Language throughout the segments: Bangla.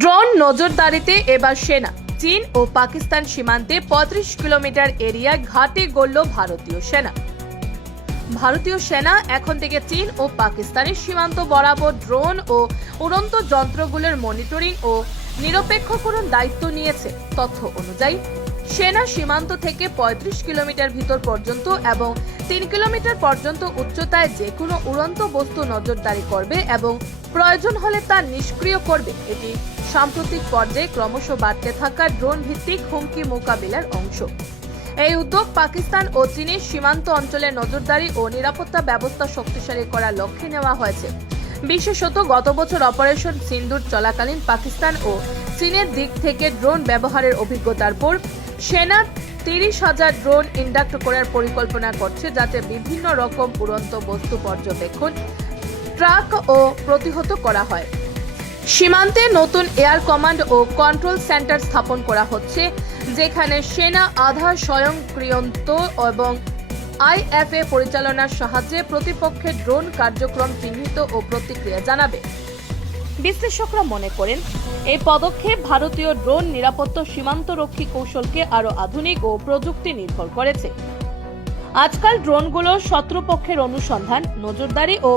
ড্রোন নজরদারিতে এবার সেনা। চীন ও পাকিস্তান সীমান্তে ৩৫ কিলোমিটার এরিয়ায় ঘাঁটি গড়ল ভারতীয় সেনা এখন থেকে চীন ও পাকিস্তানের সীমান্ত বরাবর ড্রোন ও উড়ন্ত যন্ত্রগুলোর মনিটরিং ও নিরপেক্ষকরণ দায়িত্ব নিয়েছে। তথ্য অনুযায়ী সেনা সীমান্ত থেকে ৩৫ কিলোমিটার ভিতর পর্যন্ত এবং ৩ কিলোমিটার পর্যন্ত উচ্চতায় যে কোনো উড়ন্ত বস্তু নজরদারি করবে এবং প্রয়োজন হলে তা নিষ্ক্রিয় করবে। এটি সাম্প্রতিক পর্যায়ে ক্রমশ বাড়তে থাকা ড্রোন ভিত্তিক হুমকি মোকাবিলার অংশ। এই উদ্যোগ পাকিস্তান ও চীনের সীমান্ত অঞ্চলে নজরদারি ও নিরাপত্তা ব্যবস্থা শক্তিশালী করার লক্ষ্যে নেওয়া হয়েছে। বিশেষত গত বছর অপারেশন সিন্দুর চলাকালীন পাকিস্তান ও চীনের দিক থেকে ড্রোন ব্যবহারের অভিজ্ঞতার পর সেনা ৩০,০০০ ড্রোন ইন্ডাক্ট করার পরিকল্পনা করছে, যাতে বিভিন্ন রকম উড়ন্ত বস্তু পর্যবেক্ষণ, ট্র্যাক ও প্রতিহত করা হয়। সীমান্তে নতুন এয়ার কমান্ড ও কন্ট্রোল সেন্টার স্থাপন করা হচ্ছে, যেখানে সেনা আধা স্বয়ংক্রিয়ন্ত এবং আইএফএ পরিচালনার সাহায্যে প্রতিপক্ষের ড্রোন কার্যক্রম চিহ্নিত ও প্রতিক্রিয়া জানাবে। বিশ্লেষকরা মনে করেন, এই পদক্ষেপ ভারতীয় ড্রোন নিরাপত্তা সীমান্তরক্ষী কৌশলকে আরও আধুনিক ও প্রযুক্তি নির্ভর করেছে। আজকাল ড্রোনগুলো শত্রুপক্ষের অনুসন্ধান, নজরদারি ও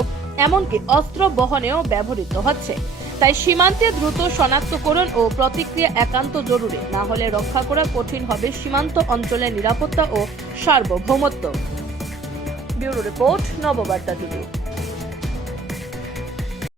এমনকি অস্ত্র বহনেও ব্যবহৃত হচ্ছে। তাই সীমান্তে দ্রুত শনাক্তকরণ ও প্রতিক্রিয়া একান্ত জরুরি, না হলে রক্ষা করা কঠিন হবে সীমান্ত অঞ্চলের নিরাপত্তা ও সার্বভৌমত্ব। Bureau report, Nababarta TV.